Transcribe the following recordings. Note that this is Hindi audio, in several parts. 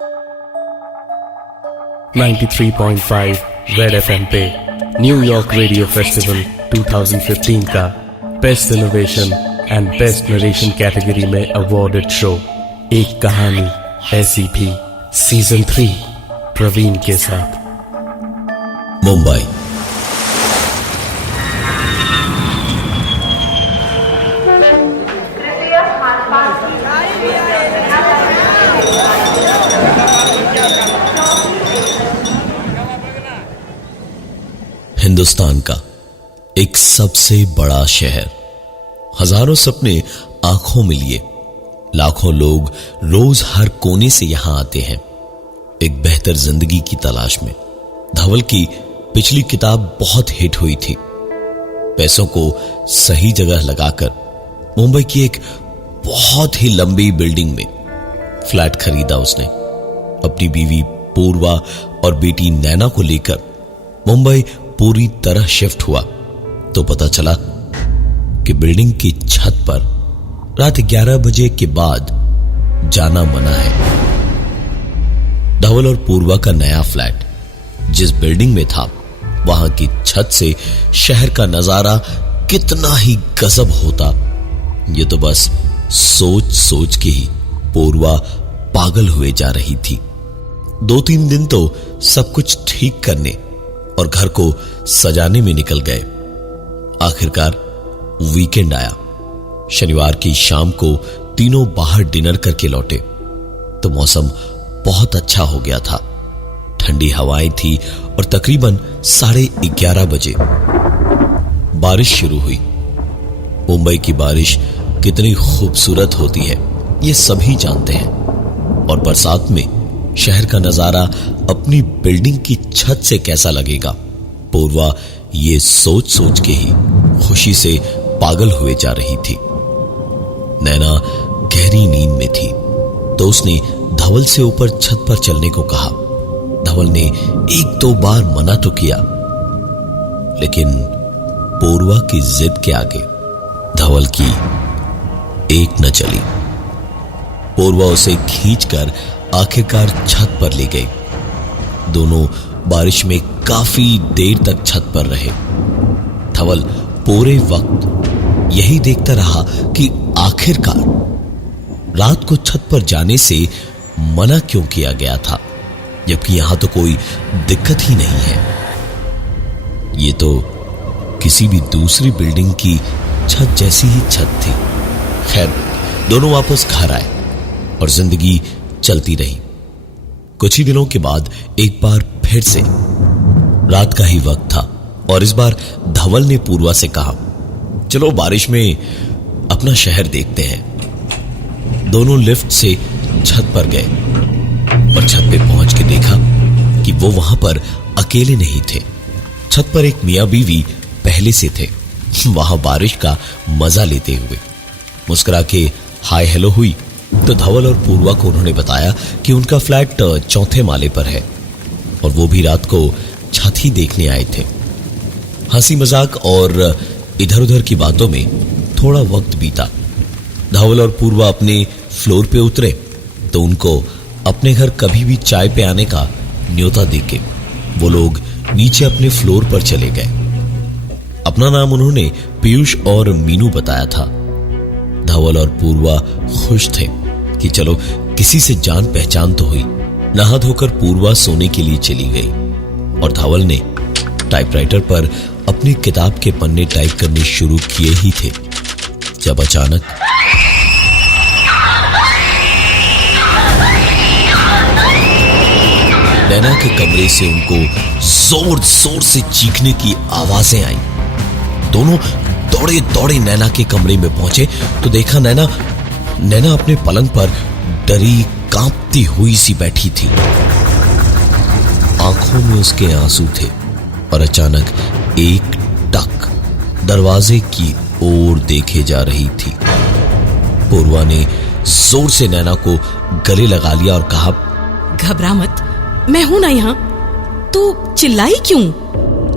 93.5 रेड एफएम पे न्यूयॉर्क रेडियो फेस्टिवल 2015 का best innovation and best narration category में अवॉर्डेड शो एक कहानी ऐसी भी सीजन 3 प्रवीण के साथ। मुंबई हिंदुस्तान का एक सबसे बड़ा शहर, हजारों सपने आंखों में लिए लाखों लोग रोज हर कोने से यहां आते हैं एक बेहतर जिंदगी की तलाश में। धवल की पिछली किताब बहुत हिट हुई थी। पैसों को सही जगह लगाकर मुंबई की एक बहुत ही लंबी बिल्डिंग में फ्लैट खरीदा उसने। अपनी बीवी पूर्वा और बेटी नैना को लेकर मुंबई पूरी तरह शिफ्ट हुआ तो पता चला कि बिल्डिंग की छत पर रात 11 बजे के बाद जाना मना है। धवल और पूर्वा का नया फ्लैट जिस बिल्डिंग में था, वहां की छत से शहर का नजारा कितना ही गजब होता, ये तो बस सोच सोच के ही पूर्वा पागल हुए जा रही थी। 2-3 दिन तो सब कुछ ठीक करने और घर को सजाने में निकल गए। आखिरकार वीकेंड आया। शनिवार की शाम को तीनों बाहर डिनर करके लौटे तो मौसम बहुत अच्छा हो गया था। ठंडी हवाएं थी और तकरीबन 11:30 बजे बारिश शुरू हुई। मुंबई की बारिश कितनी खूबसूरत होती है ये सभी जानते हैं, और बरसात में शहर का नजारा अपनी बिल्डिंग की छत से कैसा लगेगा, पूर्वा ये सोच सोच के ही खुशी से पागल हुए जा रही थी। नैना गहरी नींद में थी तो उसने धवल से ऊपर छत पर चलने को कहा। धवल ने 1-2 बार मना तो किया, लेकिन पूर्वा की जिद के आगे धवल की एक न चली। पूर्वा उसे खींचकर आखिरकार छत पर ले गई। दोनों बारिश में काफी देर तक छत पर रहे। धवल पूरे वक्त यही देखता रहा कि आखिरकार रात को छत पर जाने से मना क्यों किया गया था, जबकि यहां तो कोई दिक्कत ही नहीं है। ये तो किसी भी दूसरी बिल्डिंग की छत जैसी ही छत थी। खैर, दोनों वापस घर आए और जिंदगी चलती रही। कुछ ही दिनों के बाद एक बार फिर से रात का ही वक्त था और इस बार धवल ने पूर्वा से कहा, चलो बारिश में अपना शहर देखते हैं। दोनों लिफ्ट से छत पर गए और छत पे पहुंच के देखा कि वो वहां पर अकेले नहीं थे। छत पर एक मियां बीवी पहले से थे, वहां बारिश का मजा लेते हुए। मुस्कुरा के हाय हेलो हुई तो धवल और पूर्वा को उन्होंने बताया कि उनका फ्लैट 4थे माले पर है और वो भी रात को छत ही देखने आए थे। हंसी मजाक और इधर उधर की बातों में थोड़ा वक्त बीता। धवल और पूर्वा अपने फ्लोर पे उतरे तो उनको अपने घर कभी भी चाय पे आने का न्योता देके वो लोग नीचे अपने फ्लोर पर चले गए। अपना नाम उन्होंने पीयूष और मीनू बताया था। धवल और पूर्वा खुश थे कि चलो किसी से जान पहचान तो हुई। नहा धोकर पूर्वा सोने के लिए चली गई और धवल ने टाइपराइटर पर अपनी किताब के पन्ने टाइप करने शुरू किए ही थे जब अचानक नैना के कमरे से उनको जोर जोर से चीखने की आवाजें आई। दोनों दौड़े दौड़े नैना के कमरे में पहुंचे तो देखा नैना अपने पलंग पर डरी कांपती हुई सी बैठी थी। आंखों में उसके आंसू थे और अचानक एक टक दरवाजे की ओर देखे जा रही थी। पूर्वा ने जोर से नैना को गले लगा लिया और कहा, घबरा मत, मैं हूं ना यहां, तू चिल्लाई क्यों?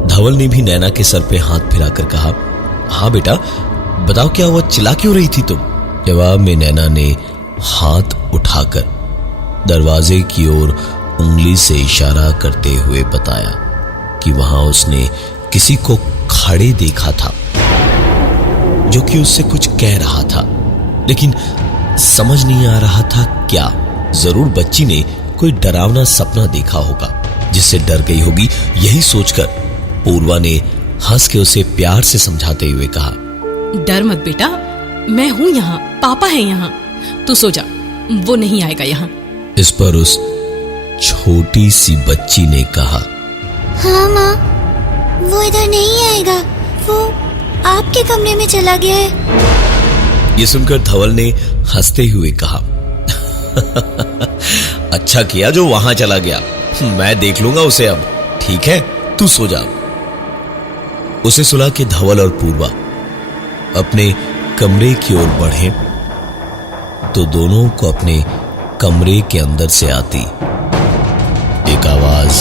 धवल ने भी नैना के सर पे हाथ फिराकर कहा, हाँ बेटा बताओ क्या हुआ, चिल्ला क्यों रही थी तुम? जवाब में नैना ने हाथ उठाकर दरवाजे की ओर उंगली से इशारा करते हुए बताया कि वहां उसने किसी को खड़े देखा था जो कि उससे कुछ कह रहा था, लेकिन समझ नहीं आ रहा था क्या। जरूर बच्ची ने कोई डरावना सपना देखा होगा जिससे डर गई होगी। यही सोचकर पूर्वा ने हंस के उसे प्यार से समझाते हुए कहा, डर मत बेटा, मैं हूं यहाँ, पापा है यहाँ, तू सो जा, वो नहीं आएगा यहाँ। इस पर उस छोटी सी बच्ची ने कहा, हाँ माँ, वो इधर नहीं आएगा, वो आपके कमरे में चला गया है। ये सुनकर धवल ने हंसते हुए कहा, अच्छा किया जो वहां चला गया, मैं देख लूंगा उसे अब, ठीक है, तू सो जा। उसे सुला के धवल और पूर्वा अपने कमरे की ओर बढ़े तो दोनों को अपने कमरे के अंदर से आती एक आवाज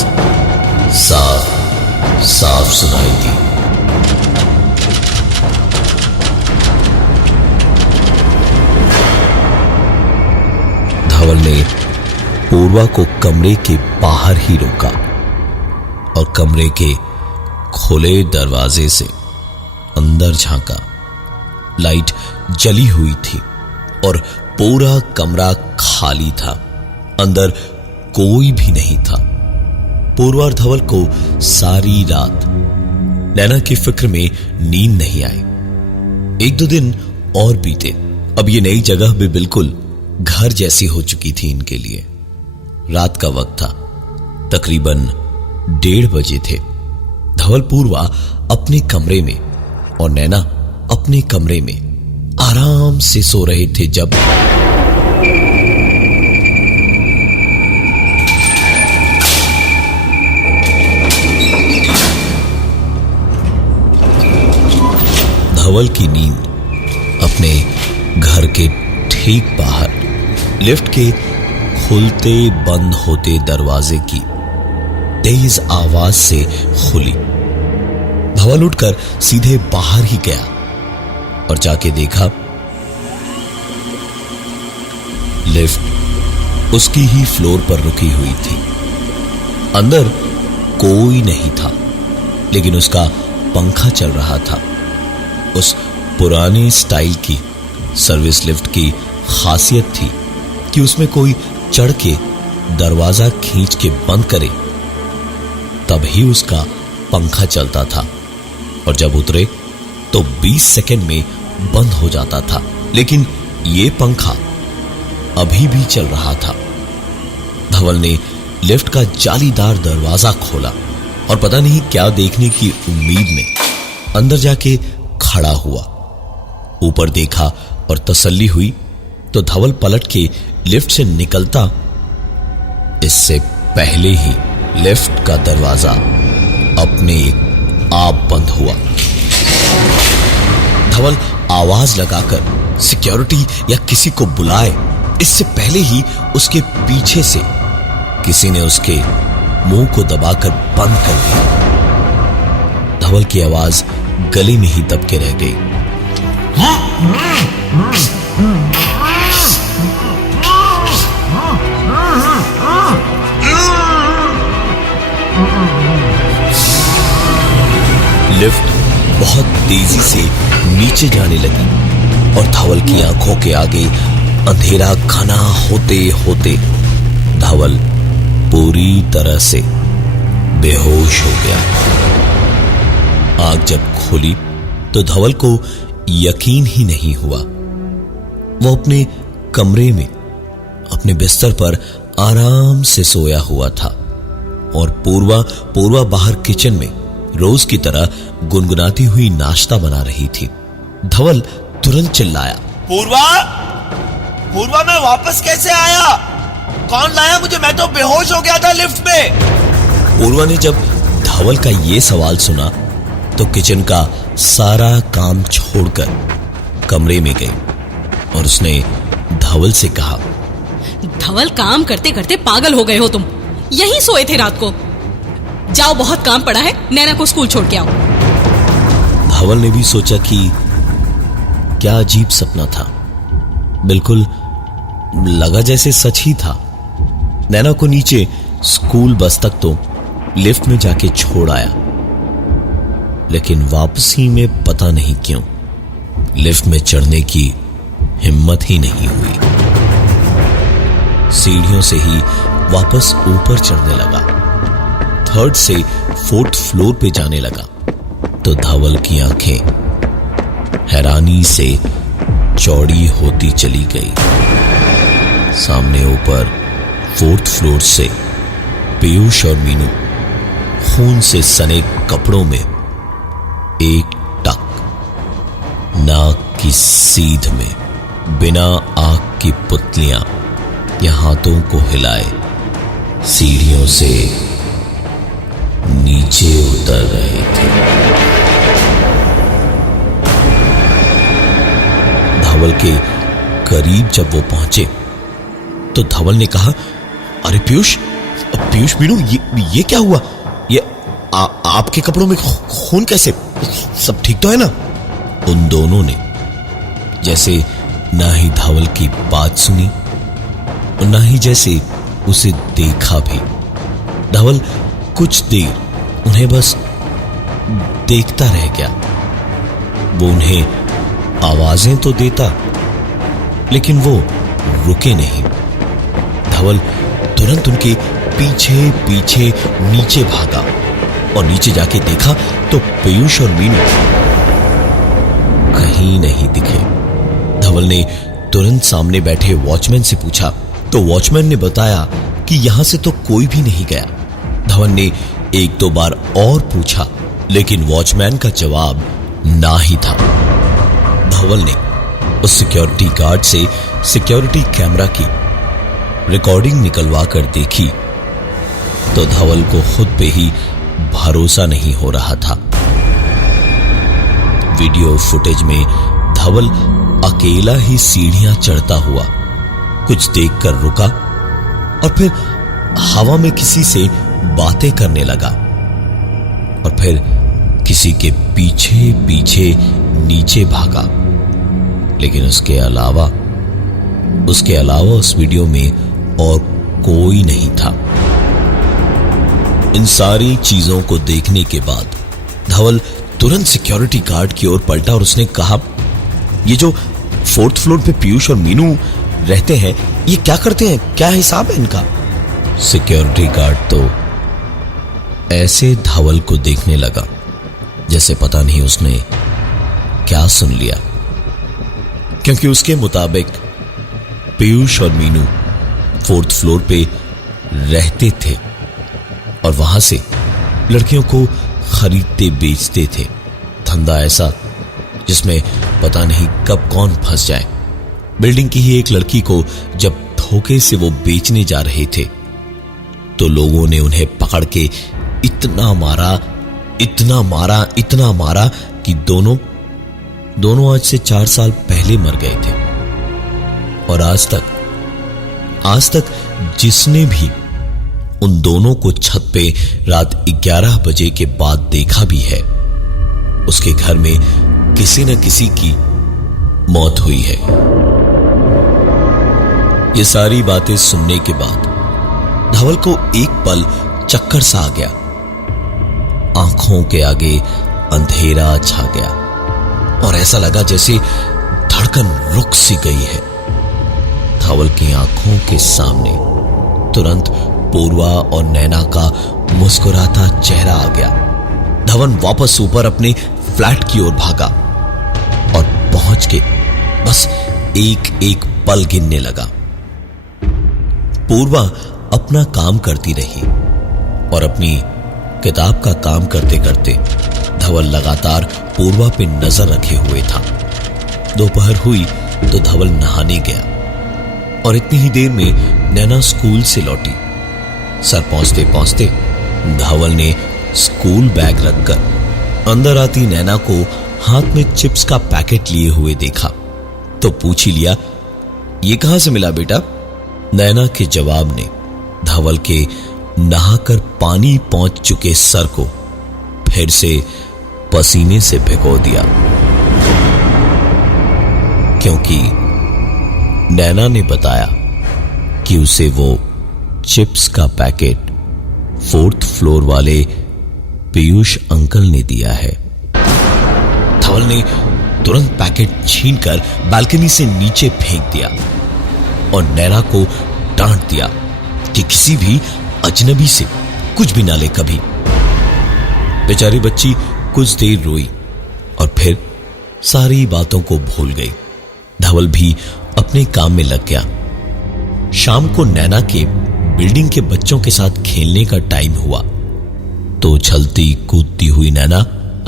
साफ साफ सुनाई दी। धवल ने पूर्वा को कमरे के बाहर ही रोका और कमरे के खुले दरवाजे से अंदर झांका। लाइट जली हुई थी और पूरा कमरा खाली था, अंदर कोई भी नहीं था। पूर्वा और धवल को सारी रात नैना की फिक्र में नींद नहीं आई। एक दो दिन और बीते। अब ये नई जगह भी बिल्कुल घर जैसी हो चुकी थी इनके लिए। रात का वक्त था, तकरीबन 1:30 बजे थे। धवल पूर्वा अपने कमरे में और नैना अपने कमरे में आराम से सो रहे थे जब धवल की नींद अपने घर के ठीक बाहर लिफ्ट के खुलते बंद होते दरवाजे की तेज आवाज से खुली। धवल उठकर सीधे बाहर ही गया और जाके देखा लिफ्ट उसकी ही फ्लोर पर रुकी हुई थी। अंदर कोई नहीं था, लेकिन उसका पंखा चल रहा था। उस पुराने स्टाइल की सर्विस लिफ्ट की खासियत थी कि उसमें कोई चढ़ के दरवाजा खींच के बंद करे तभी उसका पंखा चलता था, और जब उतरे तो 20 सेकंड में बंद हो जाता था। लेकिन यह पंखा अभी भी चल रहा था। धवल ने लिफ्ट का जालीदार दरवाजा खोला और पता नहीं क्या देखने की उम्मीद में अंदर जाके खड़ा हुआ। ऊपर देखा और तसल्ली हुई तो धवल पलट के लिफ्ट से निकलता इससे पहले ही लिफ्ट का दरवाजा अपने आप बंद हुआ। धवल आवाज लगाकर सिक्योरिटी या किसी को बुलाए इससे पहले ही उसके पीछे से किसी ने उसके मुंह को दबाकर बंद कर दिया। धवल की आवाज गले में ही दबके रह गई। लिफ्ट बहुत तेजी से नीचे जाने लगी और धवल की आंखों के आगे अंधेरा घना होते होते धवल पूरी तरह से बेहोश हो गया। आंख जब खोली तो धवल को यकीन ही नहीं हुआ। वो अपने कमरे में अपने बिस्तर पर आराम से सोया हुआ था और पूर्वा बाहर किचन में रोज की तरह गुनगुनाती हुई नाश्ता बना रही थी। धवल तुरंत चिल्लाया, पूर्वा मैं वापस कैसे आया? कौन लाया मुझे? मैं तो बेहोश हो गया था लिफ्ट में। पूर्वा ने जब धवल का ये सवाल सुना तो किचन का सारा काम छोड़कर कमरे में गई और उसने धवल से कहा, धवल, काम करते करते पागल हो गए हो तुम। यहीं सोए थे रात को। जाओ, बहुत काम पड़ा है, नैना को स्कूल छोड़ के आओ। धवल ने भी सोचा कि क्या अजीब सपना था। बिल्कुल लगा जैसे सच ही था। नैना को नीचे स्कूल बस तक तो लिफ्ट में जाके छोड़ आया, लेकिन वापसी में पता नहीं क्यों लिफ्ट में चढ़ने की हिम्मत ही नहीं हुई। सीढ़ियों से ही वापस ऊपर चढ़ने लगा। 3rd से 4th फ्लोर पे जाने लगा तो धवल की आंखें हैरानी से चौड़ी होती चली गई। सामने ऊपर 4th फ्लोर से पीयूष और मीनू खून से सने कपड़ों में एक टक, नाक की सीध में बिना आंख की पुतलियां या हाथों को हिलाए सीढ़ियों से नीचे उतर रहे थे। धवल के करीब जब वो पहुंचे तो धवल ने कहा, अरे पीयूष मीनू, ये क्या हुआ? ये आपके कपड़ों में खून कैसे? सब ठीक तो है ना? उन दोनों ने जैसे ना ही धवल की बात सुनी और ना ही जैसे उसे देखा भी। धवल कुछ देर उन्हें बस देखता रह गया। वो उन्हें आवाजें तो देता, लेकिन वो रुके नहीं। धवल तुरंत उनके पीछे पीछे नीचे भागा और नीचे जाके देखा तो पीयूष और मीनू कहीं नहीं दिखे। धवल ने तुरंत सामने बैठे वॉचमैन से पूछा तो वॉचमैन ने बताया कि यहां से तो कोई भी नहीं गया। धवल ने 1-2 बार और पूछा, लेकिन वॉचमैन का जवाब ना ही था। धवल ने उस सिक्योरिटी गार्ड से सिक्योरिटी कैमरा की रिकॉर्डिंग निकलवा कर देखी तो धवल को खुद पे ही भरोसा नहीं हो रहा था। वीडियो फुटेज में धवल अकेला ही सीढ़ियां चढ़ता हुआ कुछ देखकर रुका और फिर हवा में किसी से बातें करने लगा और फिर किसी के पीछे पीछे नीचे भागा। लेकिन उसके अलावा उस वीडियो में और कोई नहीं था। इन सारी चीजों को देखने के बाद धवल तुरंत सिक्योरिटी गार्ड की ओर पलटा और उसने कहा, ये जो 4th फ्लोर पे पीयूष और मीनू रहते हैं, ये क्या करते हैं? क्या हिसाब है इनका? सिक्योरिटी गार्ड तो ऐसे धवल को देखने लगा जैसे पता नहीं उसने क्या सुन लिया, क्योंकि उसके मुताबिक पीयूष और मीनू 4th फ्लोर पे रहते थे और वहां से लड़कियों को खरीदते बेचते थे। धंधा ऐसा जिसमें पता नहीं कब कौन फंस जाए। बिल्डिंग की ही एक लड़की को जब धोखे से वो बेचने जा रहे थे तो लोगों ने उन्हें पकड़ के इतना मारा कि दोनों आज से 4 साल पहले मर गए थे। और आज तक जिसने भी उन दोनों को छत पे रात 11 बजे के बाद देखा भी है, उसके घर में किसी न किसी की मौत हुई है। ये सारी बातें सुनने के बाद धवल को एक पल चक्कर सा आ गया। आंखों के आगे अंधेरा छा गया और ऐसा लगा जैसे धड़कन रुक सी गई है। धवल की आंखों के सामने तुरंत पूर्वा और नैना का मुस्कुराता चेहरा आ गया। धवन वापस ऊपर अपने फ्लैट की ओर भागा और पहुंच के बस एक एक पल गिनने लगा। पूर्वा अपना काम करती रही और अपनी किताब का काम करते करते धवल लगातार पूर्वा पे नजर रखे हुए था। दोपहर हुई तो धवल नहाने गया और इतनी ही देर में नैना स्कूल से लौटी। सर पहुंचते पहुंचते धवल ने स्कूल बैग रखकर अंदर आती नैना को हाथ में चिप्स का पैकेट लिए हुए देखा तो पूछ ही लिया, ये कहां से मिला बेटा? नैना के जवाब ने धवल के नहाकर पानी पहुंच चुके सर को फिर से पसीने से भिगो दिया, क्योंकि नैना ने बताया कि उसे वो चिप्स का पैकेट 4th फ्लोर वाले पीयूष अंकल ने दिया है। धवल ने तुरंत पैकेट छीनकर बालकनी से नीचे फेंक दिया और नैना को डांट दिया कि किसी भी अजनबी से कुछ भी ना ले कभी। बेचारी बच्ची कुछ देर रोई और फिर सारी बातों को भूल गई। धवल भी अपने काम में लग गया। शाम को नैना के बिल्डिंग के बच्चों के साथ खेलने का टाइम हुआ तो उछलती कूदती हुई नैना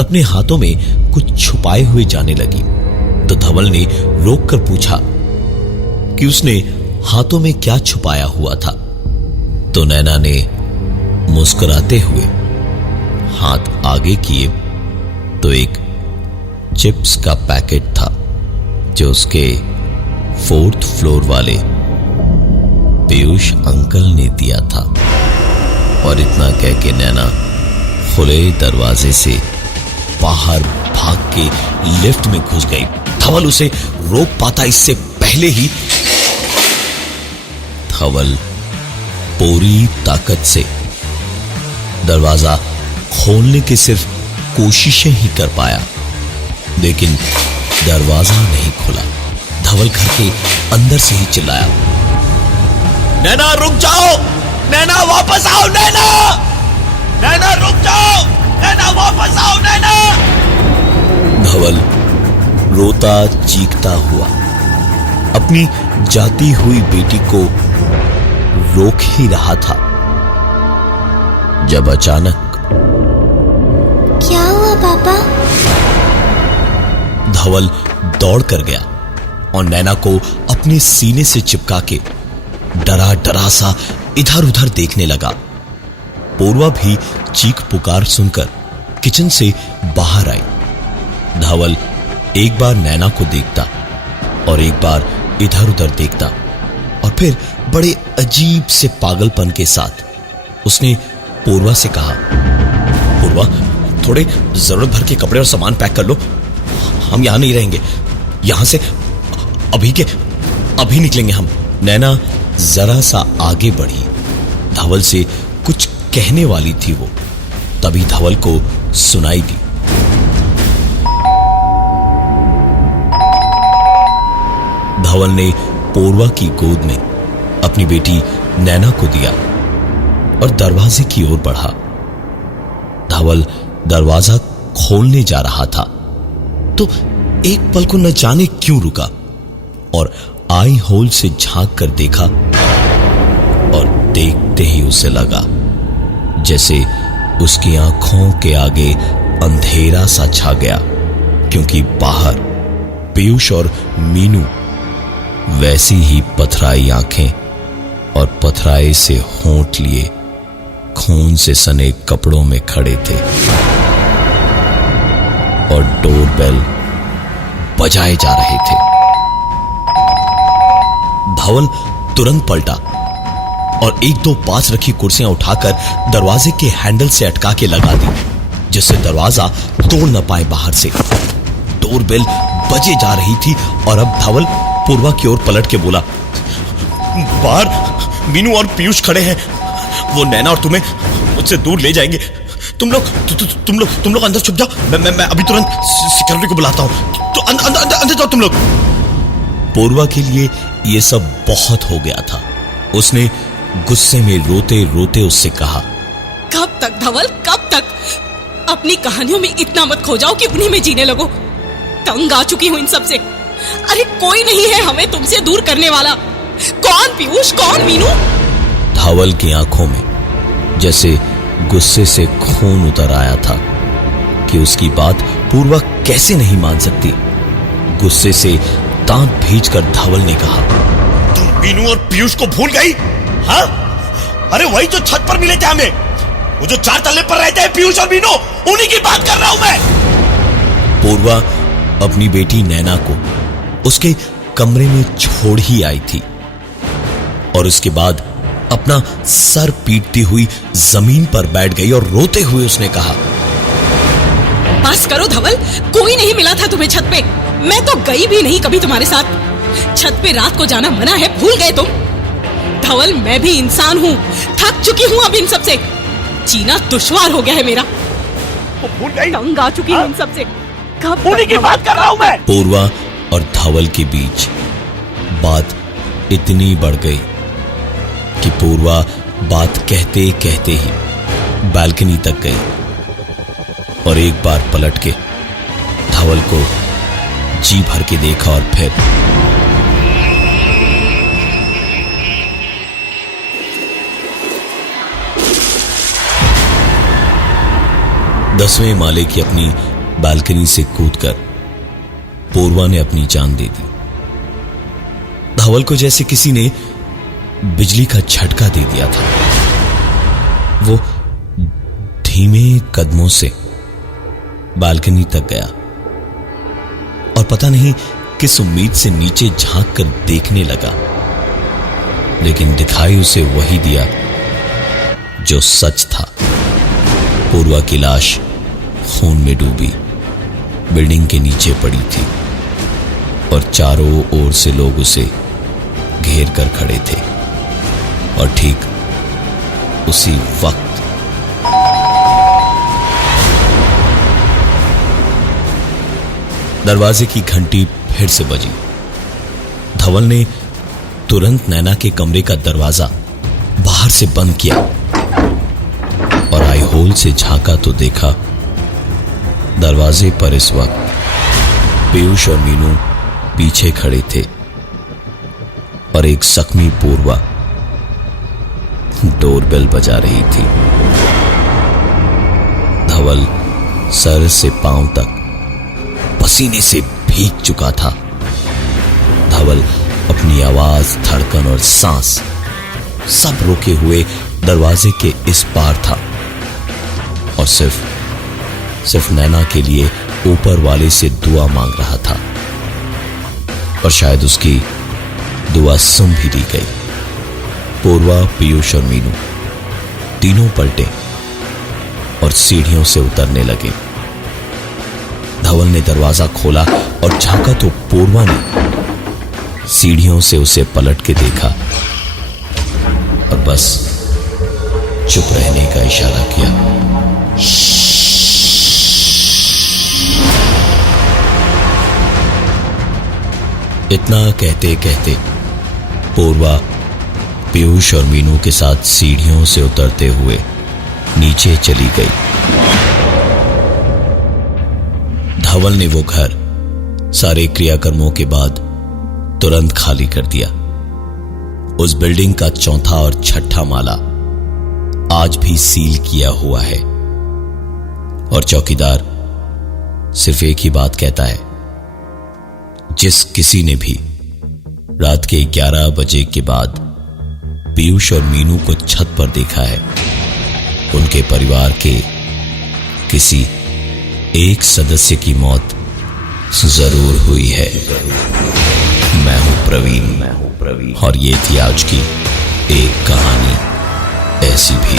अपने हाथों में कुछ छुपाए हुए जाने लगी। तो धवल ने रोककर पूछा कि उसने हाथों में क्या छुपाया हुआ था। तो नैना ने मुस्कुराते हुए हाथ आगे किए तो एक चिप्स का पैकेट था जो उसके 4th फ्लोर वाले पीयूष अंकल ने दिया था। और इतना कह के नैना खुले दरवाजे से बाहर भाग के लिफ्ट में घुस गई। धवल उसे रोक पाता इससे पहले ही धवल पूरी ताकत से दरवाजा खोलने की सिर्फ कोशिशें ही कर पाया, लेकिन दरवाजा नहीं खुला। धवल घर के अंदर से ही चिल्लाया, नैना रुक जाओ, नैना वापस आओ, नैना, नैना रुक जाओ, नैना वापस आओ, नैना। धवल रोता चीखता हुआ अपनी जाती हुई बेटी को रोक ही रहा था जब अचानक क्या हुआ पापा? धवल दौड़ कर गया और नैना को अपने सीने से चिपका के डरा डरा सा इधर उधर देखने लगा। पूर्वा भी चीख पुकार सुनकर किचन से बाहर आई। धवल एक बार नैना को देखता और एक बार इधर उधर देखता और फिर बड़े अजीब से पागलपन के साथ उसने पूर्वा से कहा, पूर्वा थोड़े जरूरत भर के कपड़े और सामान पैक कर लो, हम यहां नहीं रहेंगे, यहां से अभी निकलेंगे हम। नैना जरा सा आगे बढ़ी, धवल से कुछ कहने वाली थी वो, तभी धवल को सुनाई दी, धवल ने पूर्वा की गोद में अपनी बेटी नैना को दिया और दरवाजे की ओर बढ़ा। धवल दरवाजा खोलने जा रहा था तो एक पल को न जाने क्यों रुका और आई होल से झांक कर देखा और देखते ही उसे लगा जैसे उसकी आंखों के आगे अंधेरा सा छा गया, क्योंकि बाहर पीयूष और मीनू वैसी ही पथराई आंखें और पथराए से होंठ लिए खून से सने कपड़ों में खड़े थे और डोरबेल बजाए जा रहे थे। धवल तुरंत पलटा और एक दो पास रखी कुर्सियां उठाकर दरवाजे के हैंडल से अटका के लगा दी, जिससे दरवाजा तोड़ न पाए बाहर से। डोरबेल बजे जा रही थी और अब धवल पूर्वा की ओर पलट के बोला, बाहर मीनू और पीयूष खड़े हैं, वो नैना और तुम्हें मुझसे दूर ले जाएंगे। तुम लोग अंदर छुप जाओ, मैं अभी तुरंत सिक्योरिटी को बुलाता हूं। तो अंदर जाओ तुम लोग। पूर्वा के लिए यह सब बहुत हो गया था। उसने गुस्से में रोते रोते उससे कहा, कब तक धवल, कब तक? अपनी कहानियों में इतना मत खो जाओ कि उन्हीं में जीने लगो। तंग आ चुकी हूं इन सब से। अरे कोई नहीं है हमें तुमसे दूर करने वाला। कौन पीयूष, कौन मीनू? धवल की आंखों में जैसे गुस्से से खून उतर आया था कि उसकी बात पूर्वा कैसे नहीं मान सकती। गुस्से से दांत भींचकर धवल ने कहा, तुम मीनू और पीयूष को भूल गई? हाँ? अरे वही जो छत पर मिले थे हमें, वो जो 4 तल्ले पर रहते हैं पीयूष और मीनू, उन्हीं की बात कर रहा हूं मैं। पूर्वा अपनी बेटी नैना को उसके कमरे में छोड़ ही आई थी और उसके बाद अपना सर पीटती हुई जमीन पर बैठ गई और रोते हुए उसने कहा, बस करो धवल, कोई नहीं मिला था तुम्हें छत पे। मैं तो गई भी नहीं कभी तुम्हारे साथ। छत पे रात को जाना मना है, भूल गए तुम? धवल, मैं भी इंसान हूँ, थक चुकी हूँ अब इन सबसे। जीना दुश्वार हो गया है मेरा। वो भूल गई? तंग आ चुकी हूँ इन सबसे। कब उन्हीं की बात कर रहा हूँ मैं। पूर्वा और धवल के बीच बात इतनी बढ़ गई कि पूर्वा बात कहते कहते ही बालकनी तक गई और एक बार पलट के धवल को जी भर के देखा और फिर दसवें माले की अपनी बालकनी से कूदकर पूर्वा ने अपनी जान दे दी। धवल को जैसे किसी ने बिजली का झटका दे दिया था। वो धीमे कदमों से बालकनी तक गया और पता नहीं किस उम्मीद से नीचे झांक कर देखने लगा, लेकिन दिखाई उसे वही दिया जो सच था। पूर्वा की लाश खून में डूबी बिल्डिंग के नीचे पड़ी थी और चारों ओर से लोग उसे घेर कर खड़े थे। और ठीक उसी वक्त दरवाजे की घंटी फिर से बजी। धवल ने तुरंत नैना के कमरे का दरवाजा बाहर से बंद किया और आई होल से झांका तो देखा दरवाजे पर इस वक्त पीयूष और मीनू पीछे खड़े थे और एक जख्मी पूर्वा डोरबेल बजा रही थी। धवल सर से पांव तक पसीने से भीग चुका था। धवल अपनी आवाज, धड़कन और सांस सब रोके हुए दरवाजे के इस पार था और सिर्फ नैना के लिए ऊपर वाले से दुआ मांग रहा था। और शायद उसकी दुआ सुन भी दी गई। पूर्वा, पीयूष और मीनू तीनों पलटे और सीढ़ियों से उतरने लगे। धवल ने दरवाजा खोला और झांका तो पूर्वा ने सीढ़ियों से उसे पलट के देखा और बस चुप रहने का इशारा किया। इतना कहते कहते पूर्वा पीयूष और मीनू के साथ सीढ़ियों से उतरते हुए नीचे चली गई। धवल ने वो घर सारे क्रियाकर्मों के बाद तुरंत खाली कर दिया। उस बिल्डिंग का चौथा और छठा माला आज भी सील किया हुआ है और चौकीदार सिर्फ एक ही बात कहता है, जिस किसी ने भी रात के 11 बजे के बाद पीयूष और मीनू को छत पर देखा है, उनके परिवार के किसी एक सदस्य की मौत जरूर हुई है। मैं हूं प्रवीण और ये थी आज की एक कहानी ऐसी भी।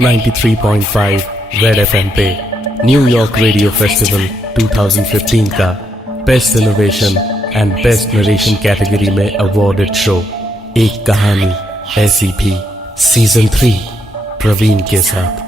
93.5 रेड एफएम पे न्यूयॉर्क रेडियो फेस्टिवल 2015 का best innovation and best narration category में अवॉर्डेड शो एक कहानी ऐसी भी सीजन 3 प्रवीण के साथ।